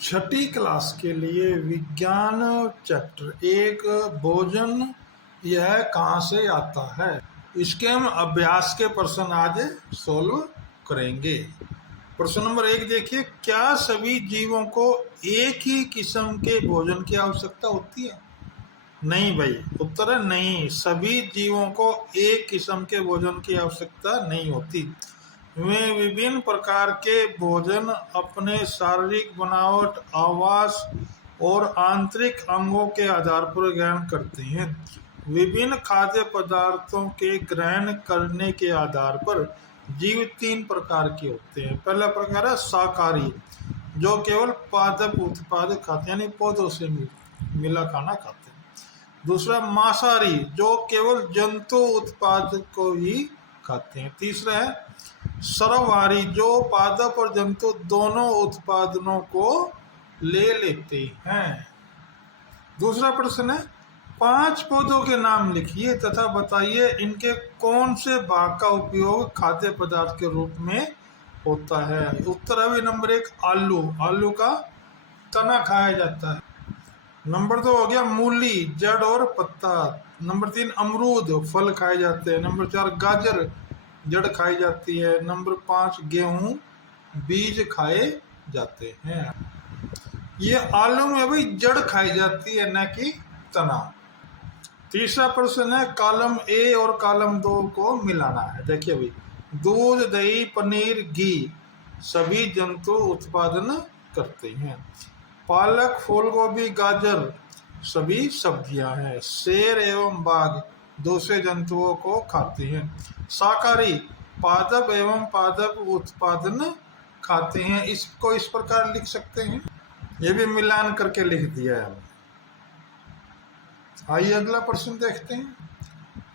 छठी class के लिए विज्ञान चैप्टर 1 भोजन यह कहाँ से आता है, इसके हम अभ्यास के प्रश्न आज सोल्व करेंगे। प्रश्न नंबर 1 देखिए, क्या सभी जीवों को एक ही किस्म के भोजन की आवश्यकता होती है? नहीं भाई, उत्तर है नहीं, सभी जीवों को एक किस्म के भोजन की आवश्यकता नहीं होती। वे विभिन्न प्रकार के भोजन अपने शारीरिक बनावट, आवास और आंतरिक अंगों के आधार पर ग्रहण करते हैं। विभिन्न खाद्य पदार्थों के ग्रहण करने के आधार पर जीव 3 प्रकार के होते हैं। पहला प्रकार है शाकाहारी, जो केवल पादप उत्पाद खाते हैं, यानी पौधों से मिला खाना खाते हैं। दूसरा मांसाहारी, जो केवल जंतु उत्पाद को ही खाते हैं। तीसरा है सर्वहारी, जो पादप और जंतु दोनों उत्पादनों को ले लेते हैं। दूसरा प्रश्न है, 5 पौधों के नाम लिखिए तथा बताइए इनके कौन से भाग का उपयोग खाद्य पदार्थ के रूप में होता है। उत्तर है नंबर 1 आलू, आलू का तना खाया जाता है। नंबर 2 हो गया मूली, जड़ और पत्ता। नंबर 3 अमरूद, फल खाए जाते हैं। नंबर 4 गाजर, जड़ खाई जाती है। नंबर 5 गेहूं, बीज खाए जाते हैं। ये आलू में भाई जड़ खाई जाती है, न कि तना। तीसरा प्रश्न है, कॉलम ए और कॉलम 2 को मिलाना है। देखिए भाई, दूध, दही, पनीर, घी सभी जंतु उत्पादन करते हैं। पालक, फूल गोभी, गाजर सभी सब्जियां हैं। शेर एवं बाघ दूसरे जंतुओं को खाते हैं। शाकाहारी, पादप एवं पादप उत्पादन खाते हैं। इसको इस प्रकार लिख सकते हैं, ये भी मिलान करके लिख दिया है। आइए अगला प्रश्न देखते हैं।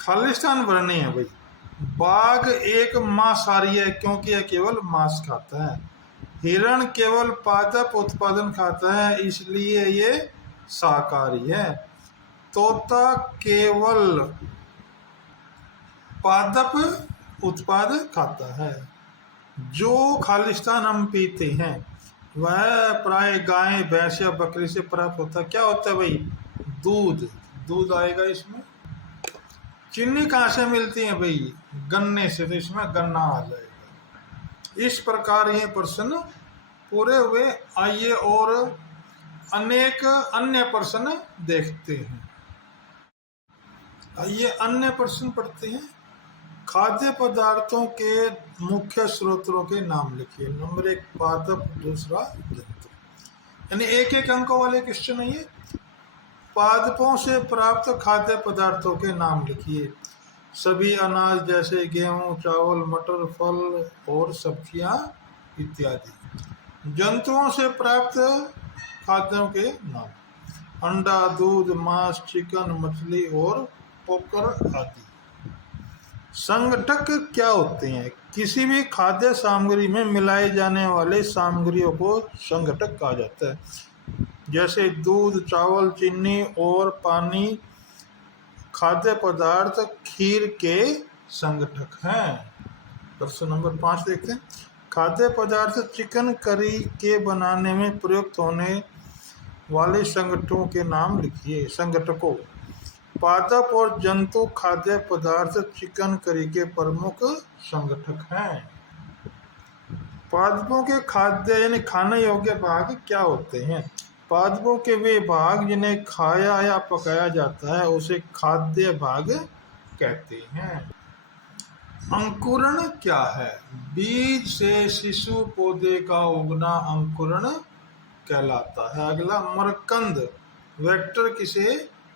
खालिस्तान वर्णी है भाई, बाघ एक मांसाहारी है क्योंकि यह केवल मांस खाता है। हिरण केवल पादप उत्पादन खाता है, इसलिए ये शाकाहारी है। तोता केवल पादप उत्पाद खाता है। जो खालिस्तान हम पीते हैं वह प्राय गाय, भैंस या बकरी से प्राप्त होता है। क्या होता है भाई? दूध, दूध आएगा इसमें। चीनी कहाँ से मिलती है भाई? गन्ने से, तो इसमें गन्ना आ जाएगा। इस प्रकार ये प्रश्न पूरे हुए। आइए और अनेक अन्य प्रश्न देखते हैं। आइए अन्य प्रश्न पढ़ते हैं। खाद्य पदार्थों के मुख्य स्रोतों के नाम लिखिए। नंबर 1 पादप, दूसरा जंतु, यानी एक एक अंकों वाले क्वेश्चन है ये। पादपों से प्राप्त खाद्य पदार्थों के नाम लिखिए। सभी अनाज जैसे गेहूं, चावल, मटर, फल और सब्जियां इत्यादि। जंतुओं से प्राप्त खाद्यों के नाम: अंडा, दूध, मांस, चिकन, मछली और पोकर आदि। संगठक क्या होते हैं? किसी भी खाद्य सामग्री में मिलाए जाने वाले सामग्रियों को संगठक कहा जाता है। जैसे दूध, चावल, चीनी और पानी खाद्य पदार्थ खीर के संगठक हैं। प्रश्न नंबर 5 देखते हैं। खाद्य पदार्थ चिकन करी के बनाने में प्रयुक्त होने वाले संगठनों के नाम लिखिए। संगठकों: पादप और जंतु खाद्य पदार्थ चिकन करी के प्रमुख संगठक हैं। पादपों के खाद्य यानी खाने योग्य भाग क्या होते हैं? पादपों के वे भाग जिन्हें खाया या पकाया जाता है उसे खाद्य भाग कहते हैं। अंकुरण क्या है? बीज से शिशु पौधे का उगना अंकुरण कहलाता है। अगला, मरकंद वेक्टर किसे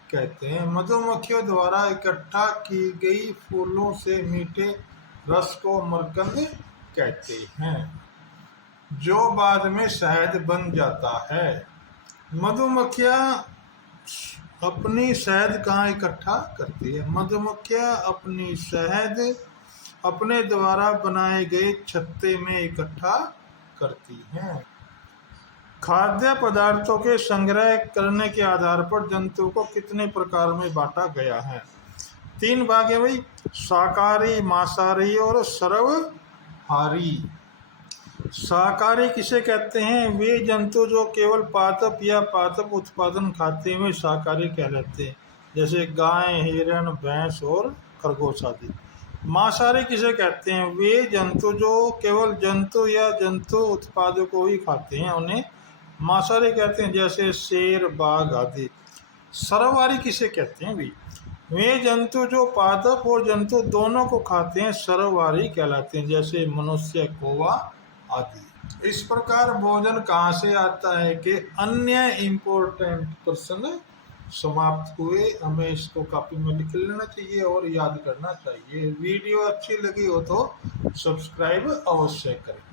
कहते हैं? मधुमक्खियों द्वारा इकट्ठा की गई फूलों से मीठे रस को मरकंद कहते हैं, जो बाद में शहद बन जाता है। मधुमक्खियां अपनी शहद कहाँ इकट्ठा करती है? मधुमक्खियां अपनी शहद अपने द्वारा बनाए गए छत्ते में इकट्ठा करती हैं। खाद्य पदार्थों के संग्रह करने के आधार पर जंतु को कितने प्रकार में बांटा गया है? 3 भाग है भाई, शाकाहारी, मांसाहारी और सर्वहारी। शाकाहारी किसे कहते हैं? वे जंतु जो केवल पादप या पादप उत्पादन खाते हुए शाकाहारी कहलाते हैं, जैसे गाय, हिरण, भैंस और खरगोश आदि। मांसाहारी किसे कहते हैं? वे जंतु जो केवल जंतु या जंतु उत्पादों को ही खाते हैं, उन्हें मांसाहारी कहते हैं, जैसे शेर, बाघ आदि। सर्वहारी किसे कहते हैं? वे जंतु जो पादप और जंतु दोनों को खाते हैं, सर्वहारी कहलाते हैं, जैसे मनुष्य, कौवा आदि। इस प्रकार भोजन कहाँ से आता है कि अन्य इम्पोर्टेंट प्रश्न समाप्त हुए। हमें इसको कॉपी में लिख लेना चाहिए और याद करना चाहिए। वीडियो अच्छी लगी हो तो सब्सक्राइब अवश्य करें।